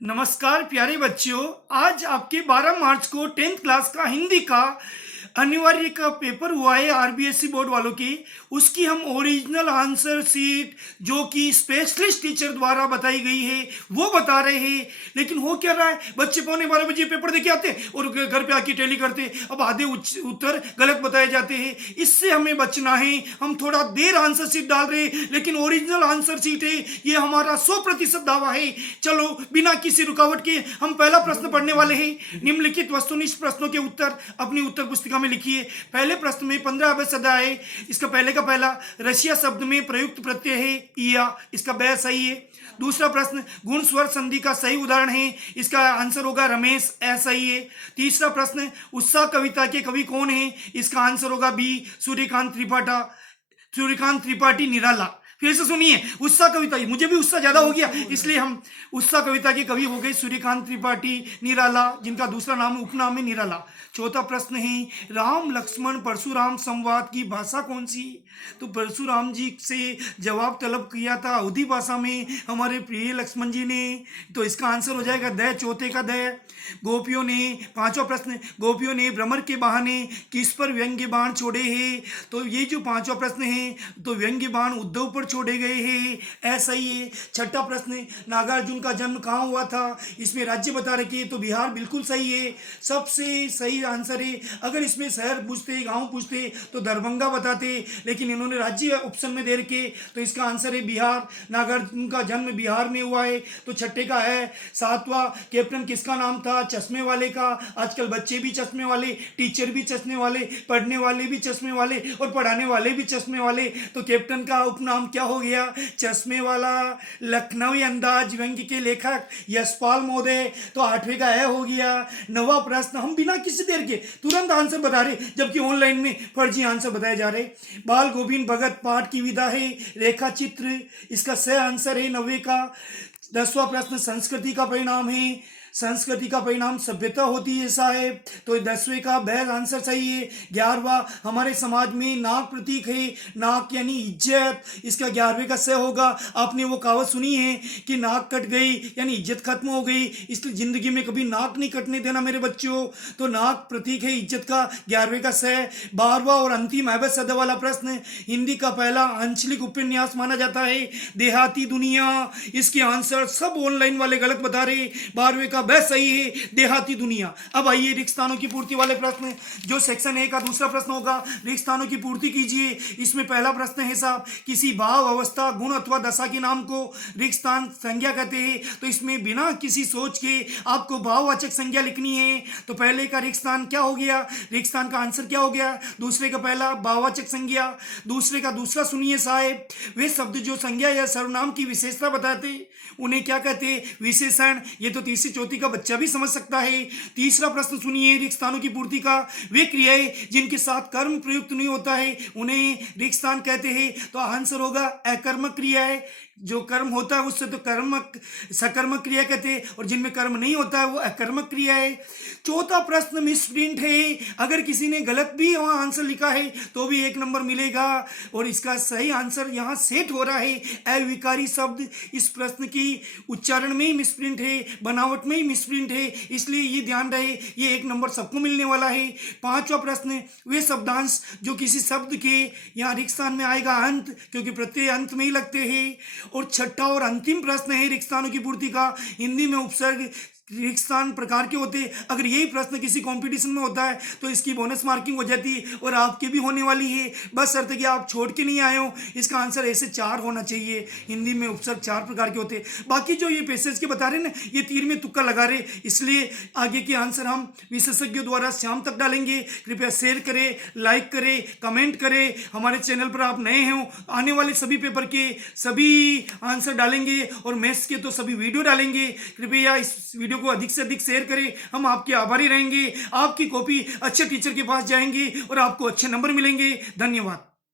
नमस्कार प्यारे बच्चों। आज आपके 12 मार्च को 10th क्लास का हिंदी का अनिवार्य का पेपर हुआ है आरबीएसई बोर्ड वालों की। उसकी हम ओरिजिनल आंसर शीट जो कि स्पेशलिस्ट टीचर द्वारा बताई गई है वो बता रहे हैं। लेकिन हो क्या रहा है, बच्चे 11:15 पेपर देके आते हैं और घर पे आके टैली करते हैं। अब आधे उत्तर गलत बताए जाते हैं, इससे हमें बचना है। हम थोड़ा देर आंसर शीट डाल रहे हैं लेकिन ओरिजिनल आंसर शीट है, ये हमारा 100% दावा है। चलो बिना किसी रुकावट के हम पहला प्रश्न पढ़ने वाले हैं। निम्नलिखित वस्तुनिष्ठ प्रश्नों के उत्तर अपनी उत्तर पुस्तिका में लिखिए। पहले प्रश्न में 15 अवयव सदा है। इसका पहले का पहला रशिया शब्द में प्रयुक्त प्रत्यय है इया, इसका ब सही है। दूसरा प्रश्न गुण स्वर संधि का सही उदाहरण है, इसका आंसर होगा रमेश, सही है। तीसरा प्रश्न उत्साह कविता के कवि कौन है, इसका आंसर होगा बी सूर्यकांत त्रिपाठी निराला। फिर से सुनिए, उत्साह कविता, मुझे भी उत्साह ज्यादा हो गया इसलिए हम उत्साह कविता के कवि हो गए सूर्यकांत त्रिपाठी निराला, जिनका दूसरा नाम उपनाम है निराला। चौथा प्रश्न है राम लक्ष्मण परशुराम संवाद की भाषा कौन सी, तो परशुराम जी से जवाब तलब किया था अवधी भाषा में हमारे प्रिय लक्ष्मण जी ने, तो इसका आंसर हो जाएगा द, चौथे का द। गोपियों ने, पांचवा प्रश्न, गोपियों ने भ्रमर के बहाने किस पर व्यंग्य बाण छोड़े हैं, तो ये जो पांचवा प्रश्न है तो व्यंग्य बाण उद्धव पर छोड़े गए हैं, ऐसा ही है। छठा प्रश्न नागार्जुन का जन्म कहाँ हुआ था, इसमें राज्य बता रखे तो बिहार बिल्कुल सही है, सबसे सही आंसर है। अगर इसमें शहर पूछते गांव पूछते तो दरभंगा बताते, लेकिन इन्होंने राज्य ऑप्शन में दे रखे तो इसका आंसर है बिहार। नागार्जुन का जन्म बिहार में हुआ है, तो छठे का है। सातवां कैप्टन किसका नाम था, चश्मे वाले का। आजकल बच्चे भी चश्मे वाले, टीचर भी चश्मे वाले, पढ़ने वाले भी चश्मे वाले और पढ़ाने वाले भी चश्मे वाले, तो कैप्टन का उपनाम क्या हो गया, चश्मे वाला। लखनवी अंदाज व्यंग्य के लेखक यशपाल महोदय, तो आठवें का है हो गया। नवा प्रश्न हम बिना किसी देर के तुरंत आंसर बता रहे, जबकि ऑनलाइन में फर्जी आंसर बताए जा रहे। बाल गोविंद भगत पाठ की विधा है रेखा चित्र, इसका सही आंसर है नवे का। 10वां प्रश्न संस्कृति का परिणाम है, संस्कृति का परिणाम सभ्यता होती है, ऐसा है, तो 10वें का बहर आंसर सही है। 11वां हमारे समाज में नाक प्रतीक है, नाक यानी इज्जत, इसका 11वें का सही होगा। आपने वो कहावत सुनी है कि नाक कट गई यानी इज्जत खत्म हो गई, इसलिए जिंदगी में कभी नाक नहीं कटने देना मेरे बच्चों, तो नाक प्रतीक है इज्जत का, 11वें का सही। 12वां और अंतिम अवयव सदा वाला प्रश्न हिंदी का पहला आंचलिक उपन्यास माना जाता है देहाती दुनिया, इसके आंसर सब ऑनलाइन वाले गलत बता रहे। 12वें का वह सही है देहाती दुनिया। अब आइए रिक्त स्थानों की पूर्ति वाले प्रश्न, जो सेक्शन ए का दूसरा प्रश्न होगा, रिक्त स्थानों की पूर्ति कीजिए। इसमें पहला प्रश्न है साहब, किसी भाव अवस्था गुण अथवा दशा के नाम को रिक्त स्थान संज्ञा कहते हैं, तो इसमें बिना किसी सोच के आपको भाववाचक संज्ञा लिखनी है। तो पहले का रिक्त स्थान क्या हो गया, रिक्त स्थान का आंसर क्या हो गया, दूसरे का पहला भाववाचक संज्ञा। दूसरे का दूसरा सुनिए साहब, वे शब्द जो संज्ञा या सर्वनाम की विशेषता बताते उन्हें क्या कहते, विशेषण। ये तो तीसरी चौथी का बच्चा भी समझ सकता है। तीसरा प्रश्न सुनिए रिक्त स्थानों की पूर्ति का, वे क्रियाएं जिनके साथ कर्म प्रयुक्त नहीं होता है उन्हें रिक्त स्थान कहते हैं, तो आंसर होगा अकर्मक क्रियाएं। जो कर्म होता है उससे तो कर्मक सकर्मक क्रिया कहते हैं, और जिनमें कर्म नहीं होता है वो अकर्मक क्रिया है। चौथा प्रश्न मिसप्रिंट है, अगर किसी ने गलत भी वहां आंसर लिखा है तो भी 1 नंबर मिलेगा, और इसका सही आंसर यहाँ सेट हो रहा है अविकारी शब्द। इस प्रश्न की उच्चारण में ही मिसप्रिंट है, बनावट में ही मिसप्रिंट है, इसलिए ये ध्यान रहे ये 1 नंबर सबको मिलने वाला है। 5वां प्रश्न वे शब्दांश जो किसी शब्द के यहाँ रिक्त स्थान में आएगा अंत, क्योंकि प्रत्यय अंत में ही लगते हैं। और छठा और अंतिम प्रश्न है रिक्त स्थानों की पूर्ति का, हिंदी में उपसर्ग रिक्त स्थान प्रकार के होते, अगर यही प्रश्न किसी कंपटीशन में होता है तो इसकी बोनस मार्किंग हो जाती है, और आपकी भी होने वाली है, बस शर्त है कि आप छोड़ के नहीं आए हो। इसका आंसर ऐसे 4 होना चाहिए, हिंदी में उपसर्ग 4 प्रकार के होते। बाकी जो ये पैसेज के बता रहे ना, ये तीर में तुक्का लगा रहे, इसलिए आगे के आंसर हम विशेषज्ञों द्वारा शाम तक डालेंगे। कृपया शेयर करें, लाइक करें, कमेंट करें। हमारे चैनल पर आप नए हो, आने वाले सभी पेपर के सभी आंसर डालेंगे और मैथ्स के तो सभी वीडियो डालेंगे। कृपया इस वीडियो को अधिक से अधिक शेयर करें, हम आपके आभारी रहेंगे। आपकी कॉपी अच्छे टीचर के पास जाएंगे और आपको अच्छे नंबर मिलेंगे। धन्यवाद।